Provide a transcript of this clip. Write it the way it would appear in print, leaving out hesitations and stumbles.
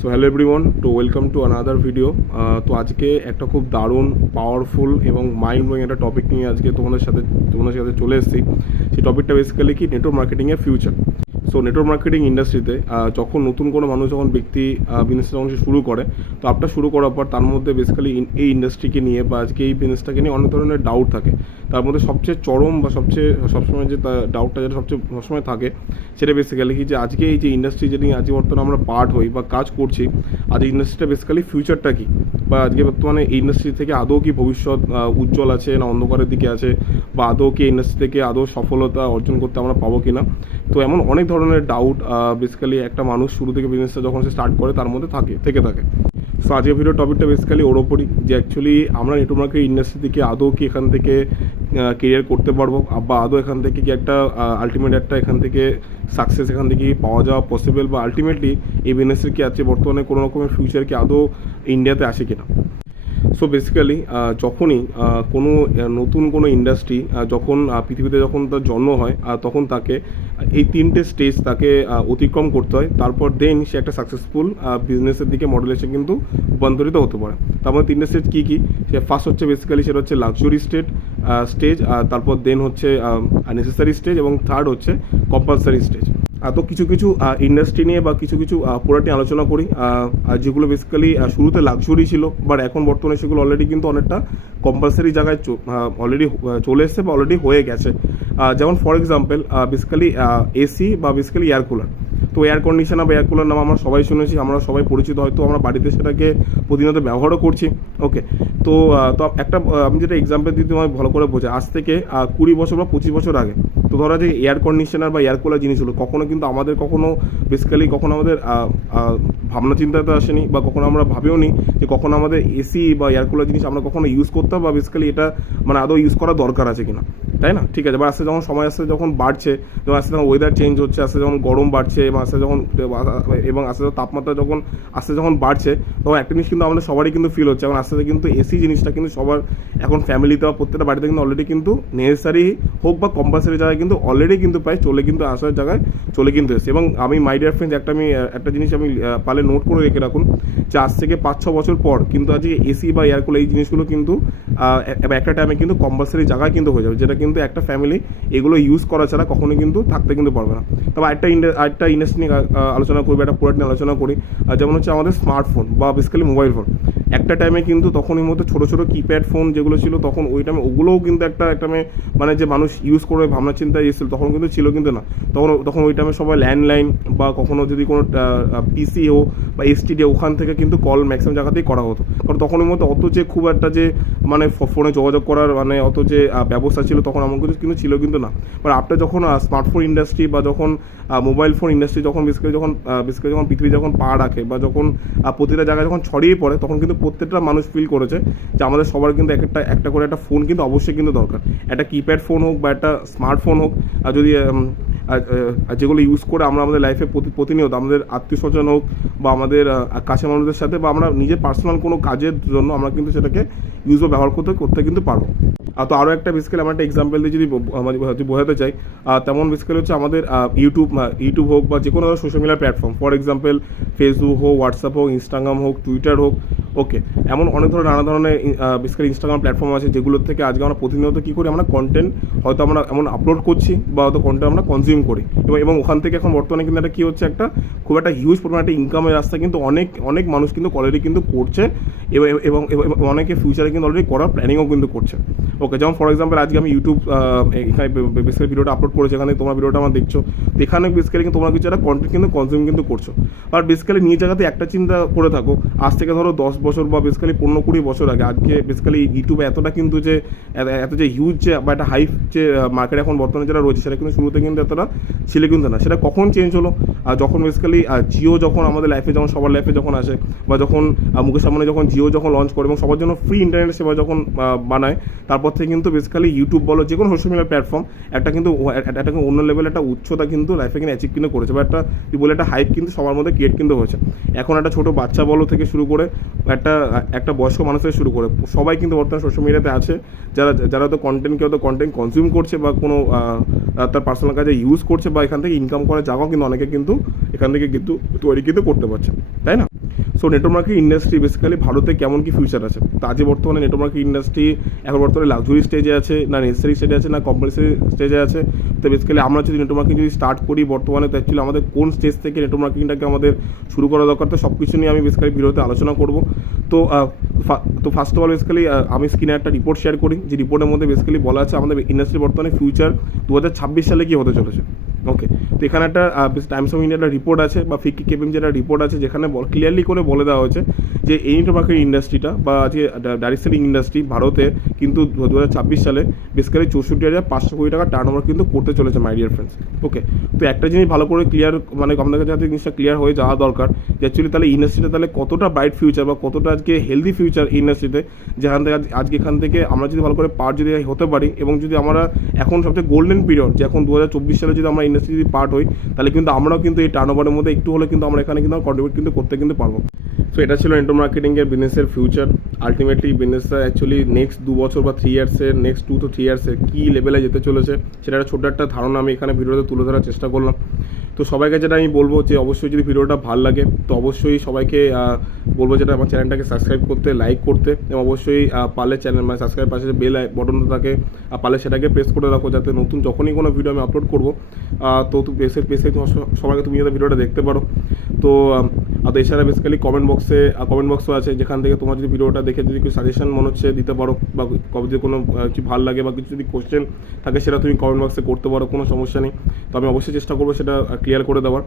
So hello everyone, তো welcome to another video. তো আজকে একটা খুব দারুণ পাওয়ারফুল এবং মাইন্ড ব্লোয়িং একটা টপিক নিয়ে আজকে তোমাদের সাথে চলে এসেছি। সেই টপিকটা বেসিক্যালি কি, নেটওয়ার্ক মার্কেটিংয়ের ফিউচার। সো নেটওয়ার্ক মার্কেটিং ইন্ডাস্ট্রিতে যখন নতুন কোনো মানুষ যখন ব্যক্তি বিজনেস যখন সে শুরু করে, তো আপটা শুরু করার পর তার মধ্যে বেসিক্যালি এই ইন্ডাস্ট্রিকে নিয়ে বা আজকে এই বিজনেসটাকে নিয়ে অনেক ধরনের ডাউট থাকে। তার মধ্যে সবচেয়ে চরম বা সবসময় যে ডাউটটা যেটা সবসময় থাকে, সেটা বেসিক্যালি কি, যে আজকে এই যে ইন্ডাস্ট্রি যেটি আজকে বর্তমানে আমরা পার্ট হই বা কাজ করছি, আজ এই ইন্ডাস্ট্রিটা বেসিক্যালি ফিউচারটা কী, বা আজকে বর্তমানে এই ইন্ডাস্ট্রি থেকে আদৌ কি ভবিষ্যৎ উজ্জ্বল আছে না অন্ধকারের দিকে আছে, বা আদৌ কি ইন্ডাস্ট্রি থেকে আদৌ সফলতা অর্জন করতে আমরা পাবো কি না। তো এমন অনেক ধরনের ডাউট বেসিক্যালি একটা মানুষ শুরু থেকে বিজনেসটা যখন সে স্টার্ট করে তার মধ্যে থেকে থাকে। সো আজকের ভিডিও টপিকটা বেসিক্যালি ওর ওপরই, যে অ্যাকচুয়ালি আমরা নেটওয়ার্ক মার্কেটিং ইন্ডাস্ট্রি থেকে আদৌ কি এখান থেকে কেরিয়ার করতে পারবো, বা আদৌ এখান থেকে কি একটা আলটিমেট একটা এখান থেকে সাকসেস এখান থেকে পাওয়া যাওয়া পসিবল, বা আলটিমেটলি এই বিজনেসের কি আছে বর্তমানে কোনো রকমের ফিউচার কি আদৌ ইন্ডিয়াতে আসে কিনা। সো বেসিক্যালি যখনই কোনো নতুন কোনো ইন্ডাস্ট্রি যখন পৃথিবীতে যখন তার জন্ম হয়, তখন তাকে এই তিনটে স্টেজ তাকে অতিক্রম করতে হয়, তারপর দেন সে একটা সাকসেসফুল বিজনেসের দিকে মডেলে সে কিন্তু রূপান্তরিত হতে পারে। তার মধ্যে তিনটে স্টেজ কী কী, সে ফার্স্ট হচ্ছে বেসিক্যালি সেটা হচ্ছে লাক্সারি স্টেজ, তারপর দেন হচ্ছে নেসেসারি স্টেজ, এবং থার্ড হচ্ছে কম্পালসারি স্টেজ। তো কিছু ইন্ডাস্ট্রি নিয়ে বা কিছু প্রোডাক্ট নিয়ে আলোচনা করি, যেগুলো বেসিক্যালি শুরুতে লাক্সারি ছিল, বাট এখন বর্তমানে সেগুলো অলরেডি কিন্তু অনেকটা কম্পালসারি জায়গায় অলরেডি চলে এসছে বা অলরেডি হয়ে গেছে। যেমন ফর এক্সাম্পল বেসিক্যালি এসি বা বেসিক্যালি এয়ার কুলার। তো এয়ার কন্ডিশনার বা এয়ার কুলার নাম আমরা সবাই শুনেছি, আমরা সবাই পরিচিত, হয়তো আমরা বাড়িতে সেটাকে প্রতিনিয়ত ব্যবহারও করছি। ওকে, তো একটা আমি যেটা এক্সাম্পল দিতে আমি ভালো করে বোঝাই, আজ থেকে 20 বছর বা 25 বছর আগে, তো ধরা যে এয়ার কন্ডিশনার বা এয়ার কুলার জিনিসগুলো কখনো কিন্তু আমাদের বেসিক্যালি কখনো আমাদের ভাবনা চিন্তাতে আসেনি, বা কখনো আমরা ভাবেও নি যে কখনো আমাদের এসি বা এয়ার কুলার জিনিস আমরা কখনো ইউজ করতাম, বা বেসিক্যালি এটা মানে আদৌ ইউজ করার দরকার আছে কিনা, তাই না? ঠিক আছে, বা আস্তে যখন সময় আসতে যখন বাড়ছে, যখন আস্তে যখন ওয়েদার চেঞ্জ হচ্ছে, আস্তে যখন গরম বাড়ছে, এবং আস্তে যখন তাপমাত্রা যখন বাড়ছে, তখন একটা জিনিস কিন্তু আমাদের সবারই কিন্তু ফিল হচ্ছে, এবং আস্তে আস্তে কিন্তু এসি জিনিসটা কিন্তু সবার এখন ফ্যামিলিতে বা প্রত্যেকটা বাড়িতে কিন্তু অলরেডি কিন্তু নেসেসারি হোক বা কম্পালসারি জায়গায় কিন্তু অলরেডি কিন্তু প্রায় চলে কিন্তু আসার জায়গায় চলে কিন্তু এসেছে। এবং আমি মাই ডিয়ার ফ্রেন্ডস একটা জিনিস আমি পারলে নোট করে রেখে রাখুন, যে আজ থেকে 5-6 বছর পর কিন্তু আজকে এসি বা এয়ার কুলার এই জিনিসগুলো কিন্তু একটা টাইমে কিন্তু কম্পালসারি জায়গায় কিন্তু হয়ে যাবে, যেটা কিন্তু একটা ফ্যামিলি এগুলো ইউজ করা ছাড়া কখনোই কিন্তু থাকতে কিন্তু পারবে না। তবে একটা ইন্ডাস্ট্রি নিয়ে আলোচনা করবি, একটা প্রোডাক্ট নিয়ে আলোচনা করি, যেমন হচ্ছে আমাদের স্মার্টফোন বা বেসিক্যালি মোবাইল ফোন। একটা টাইমে কিন্তু তখনই মধ্যে ছোটো কিপ্যাড ফোন যেগুলো ছিল, তখন ওই টাইমে ওগুলোও কিন্তু একটা টাইমে মানে যে মানুষ ইউজ করে ভাবনা চিন্তায় এসেছিল, তখন কিন্তু ছিল কিন্তু না। তখন ওই টাইমে সবাই ল্যান্ডলাইন বা কখনো যদি কোনো পিসি হোক বা এসটিডি, ওখান থেকে কিন্তু কল ম্যাক্সিমাম জায়গাতেই করা হতো, কারণ তখনের মধ্যে অত যে খুব একটা যে মানে ফোনে যোগাযোগ করার মানে অত যে ব্যবস্থা ছিল, তখন এমন কিছু কিন্তু ছিল কিন্তু না। বাট আপনার যখন স্মার্টফোন ইন্ডাস্ট্রি বা যখন মোবাইল ফোন ইন্ডাস্ট্রি যখন বেসিক্যালি যখন পৃথিবী যখন পা রাখে, বা যখন প্রতিটা জায়গায় যখন ছড়িয়ে পড়ে, তখন কিন্তু প্রত্যেকটা মানুষ ফিল করেছে যে আমাদের সবার কিন্তু একটা করে একটা ফোন কিন্তু অবশ্যই কিন্তু দরকার। একটা কিপ্যাড ফোন হোক বা একটা স্মার্টফোন হোক, যদি যেগুলো ইউজ করে আমরা আমাদের লাইফে প্রতিনিয়ত আমাদের আত্মীয় স্বজন হোক বা আমাদের কাছের মানুষদের সাথে বা আমরা নিজের পার্সোনাল কোনো কাজের জন্য আমরা কিন্তু সেটাকে ইউজ বা ব্যবহার করতে কিন্তু পারবো। তো আরও একটা বেসিক্যালি আমরা একটা এক্সাম্পল দিয়ে যদি বোঝাতে চাই, তেমন বেসিক্যালি হচ্ছে আমাদের ইউটিউব হোক বা যে কোনো social media platform, for example Facebook হোক, হোয়াটসঅ্যাপ হোক, ইনস্টাগ্রাম হোক, টুইটার হোক। ওকে, এমন অনেক নানা ধরনের বেসিক্যালি ইনস্টাগ্রাম প্ল্যাটফর্ম আছে, যেগুলোর থেকে আজকে আমরা প্রতিনিয়ত কী করি, আমরা কন্টেন্ট হয়তো আমরা এমন আপলোড করছি বা হয়তো কন্টেন্ট আমরা কনজিউম করি, এবং ওখান থেকে এখন বর্তমানে কিন্তু একটা কী হচ্ছে, একটা খুব একটা হিউজ পরিমাণ একটা ইনকামের রাস্তা কিন্তু অনেক মানুষ কিন্তু অলরেডি কিন্তু করছে, এবং অনেকে ফিউচারে কিন্তু অলরেডি করার প্ল্যানিংও কিন্তু করছে। ওকে, যেমন ফর এক্সাম্পল আজকে আমি ইউটিউব এখানে বেসিক্যালি ভিডিওটা আপলোড করেছি, এখানে তোমরা ভিডিওটা আমার দেখছো, তো এখানে বেসিক্যালি কিন্তু তোমরা কিছু একটা কন্টেন্ট কিন্তু কনজিউম কিন্তু করছো। আর বেসিক্যালি নিজ জায়গাতে একটা চিন্তা করে থাকো, আজ থেকে ধরো 10 বছর বা বেসিক্যালি 15-20 বছর আগে, আজকে বেসিক্যালি ইউটিউবে এতটা কিন্তু যে এত যে হিউজ যে বা একটা হাইপ যে মার্কেট এখন বর্তমানে যেটা রয়েছে, সেটা কিন্তু শুরুতে কিন্তু এতটা ছিল কিন্তু না। সেটা কখন চেঞ্জ হলো, যখন বেসিক্যালি জিও যখন আমাদের লাইফে যখন সবার লাইফে যখন আসে, বা যখন মুকেশ আম্বানি যখন জিও যখন লঞ্চ করে এবং সবার জন্য ফ্রি ইন্টারনেট সেবা যখন বানায়, তারপর থেকে কিন্তু বেসিক্যালি ইউটিউব বলো যে কোনো সোশ্যাল মিডিয়া প্ল্যাটফর্ম একটা কিন্তু অন্য লেভেল একটা উচ্চতা কিন্তু লাইফে কিন্তু অ্যাচিভ কিন্তু করেছে, বা একটা হাইপ কিন্তু সবার মধ্যে ক্রিয়েট কিন্তু হয়েছে। এখন একটা ছোটো বাচ্চা বলো থেকে শুরু করে একটা বয়স্ক মানুষ থেকে শুরু করে সবাই কিন্তু বর্তমানে সোশ্যাল মিডিয়াতে আছে, যারা তো কন্টেন্ট কনজিউম করছে বা কোনো তার পার্সোনাল কাজে ইউজ করছে, বা এখান থেকে ইনকাম করার জায়গাও কিন্তু অনেকে কিন্তু এখান থেকে কিন্তু তৈরি কিন্তু করতে পারছে, তাই না? So network marketing industry basically ভারতে কেমন কি ফিউচার আছে, তো আজকে বর্তমানে নেটওয়ার্ক মার্কেটিং ইন্ডাস্ট্রি এখন বর্তমানে লাক্সারি স্টেজে আছে, না নেসেসারি স্টেজে আছে, না কম্পালসারি স্টেজে আছে। তো বেসিক্যালি আমরা যদি নেটওয়ার্ক মার্কেটিং যদি স্টার্ট করি বর্তমানে, তো অ্যাকচুয়ালি আমাদের কোন স্টেজ থেকে নেটওয়ার্ক মার্কেটিংটাকে আমাদের শুরু করা দরকার, তো সব কিছু নিয়ে আমি বেসিক্যালি ভিডিওতে আলোচনা করব। তো ফার্স্ট অফ অল বেসিক্যালি আমি স্ক্রিনে একটা রিপোর্ট শেয়ার করি, যে রিপোর্টের মধ্যে বেসিক্যালি বলা আছে আমাদের ইন্ডাস্ট্রি বর্তমানে ফিউচার 2026 সালে কী হতে চলেছে। ওকে, তো এখানে একটা টাইমস অফ ইন্ডিয়ার একটা রিপোর্ট আছে বা ফিকি কেপিএম যেটা রিপোর্ট আছে, যেখানে ক্লিয়ারলি করে বলে দেওয়া হয়েছে যে এই নেটওয়ার্ক মার্কেটিং ইন্ডাস্ট্রিটা বা যে ডাইরেক্ট সেলিং ইন্ডাস্ট্রি ভারতে কিন্তু 2026 সালে বেসিক্যালি 64,500 কোটি টাকা টার্ন ওভার কিন্তু করতে চলেছে মাই ডিয়ার ফ্রেন্ডস। ওকে, তো একটা জিনিস ভালো করে ক্লিয়ার, মানে আপনাদের কাছে যাতে জিনিসটা ক্লিয়ার হয়ে যাওয়া দরকার যে অ্যাকচুয়ালি তাহলে ইন্ডাস্ট্রিটা তাহলে কতটা ব্রাইট ফিউচার বা কতটা আজকে হেলদি ফিউচার এই ইন্ডাস্ট্রিতে, যেখান থেকে আজকে এখান থেকে আমরা যদি ভালো করে পার্ট যদি হতে পারি, এবং যদি আমরা এখন সবচেয়ে গোল্ডেন পিরিয়ড যে এখন 2024 সালে যদি আমরা ইন্ডাস্ট্রি যদি পার্ট হই, তাহলে কিন্তু আমরাও কিন্তু এই টার্ন ওভারের মধ্যে একটু হলে কিন্তু আমরা এখানে কিন্তু কন্ট্রিবিউট কিন্তু করতে কিন্তু পারবো। সো এটা ছিল নেটওয়ার্ক মার্কেটিংয়ের বিজনেসের ফিউচার। আলটিমেটলি বিজনেসটা অ্যাকচুয়ালি নেক্সট 2 বছর বা 3 ইয়ার্সের, নেক্সট 2 to 3 ইয়ার্সের কী লেভেলে যেতে চলেছে সেটা একটা ছোট্ট একটা ধারণা আমি এখানে ভিডিওতে তুলে ধরার চেষ্টা করলাম। তো সবাইকে যেটা আমি বলবো যে অবশ্যই যদি ভিডিওটা ভালো লাগে তো অবশ্যই সবাইকে বলবো যেটা আমার চ্যানেলটাকে সাবস্ক্রাইব করতে, লাইক করতে, এবং অবশ্যই পারলে চ্যানেল মানে সাবস্ক্রাইব পাশে যে বেল বটনটা থাকে পারলে সেটাকে প্রেস করে রাখো, যাতে নতুন যখনই কোনো ভিডিও আমি আপলোড করবো তো পেসে সবাইকে তুমি যাতে ভিডিওটা দেখতে পারো। তো আর এছাড়া বেসিক্যালি কমেন্ট বক্সও আছে, যেখান থেকে তোমার যদি ভিডিওটা দেখে যদি কিছু সাজেশন মনে হচ্ছে দিতে পারো, বা কবে যদি কোনো কিছু ভালো লাগে বা কিছু যদি কোশ্চেন থাকে সেটা তুমি কমেন্ট বক্সে করতে পারো, কোনো সমস্যা নেই। তো আমি অবশ্যই চেষ্টা করবো সেটা ক্লিয়ার করে দেওয়ার।